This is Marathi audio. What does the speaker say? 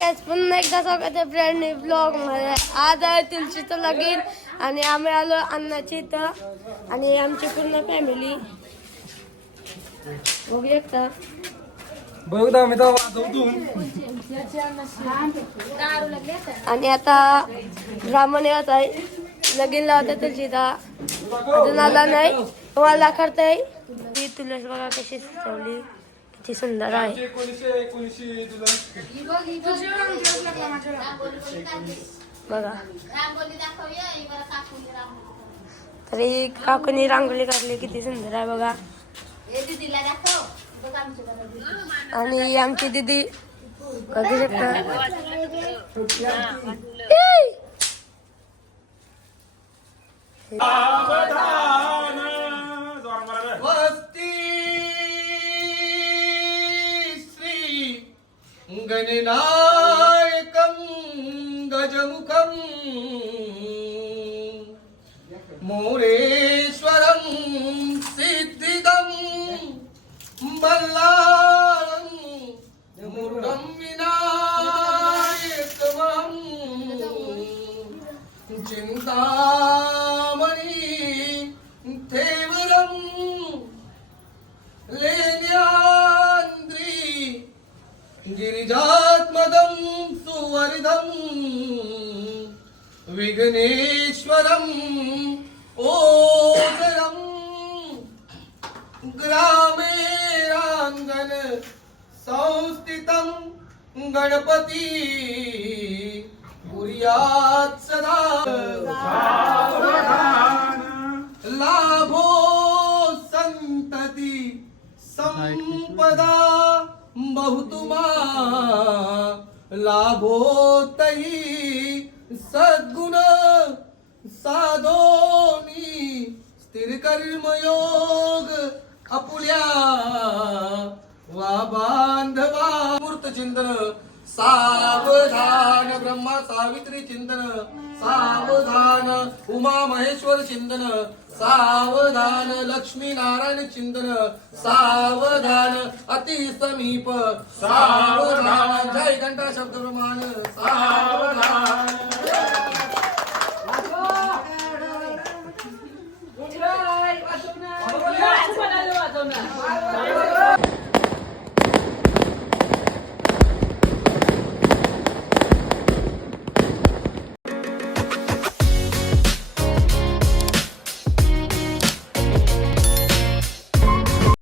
पुन्हा एकदा स्वागत आहे न्यू ब्लॉगमध्ये. आज आहे तुलशीचं लगीन आणि आम्ही आलो अन्नाची इथं आणि आमची पूर्ण फॅमिली बघू शकता बघ दा मी तर आणि आता ब्राह्मण येत आहे. लगीन लावते तुलशीचा अजून आला नाही. तुम्हाला करताय ती तुलस बघा कशी सजवली. अति सुंदर आहे बघा तर काकुनी काकूनी रांगोळी काढली किती सुंदर आहे बघा आणि आमची दिदी बघू शकता गणनायकं गजमुखं मोरेश्वरं सिद्धिदं मल्लारं मुरुडं विनायकमहं चिन्तामणि सुवरिदं विघ्नेश्वरम् ओदरम् ग्रामे राङ्गन संस्थितं गणपती कुर्यात् सदा लाभो संतति संपदा बहुतुमा लाभो सद्गुण साधोनी स्थिर कर्मयोग आपुल्या वा बांधवा. मूर्त चिंतन सावधान. ब्रह्मा सावित्री चिंतन सावधान उमा महेश्वर चिंतन सावधान लक्ष्मी नारायण चिंतन सावधान अति समीप सावधान जय घंटा शब्द प्रमाण सावधान। वाजवणार.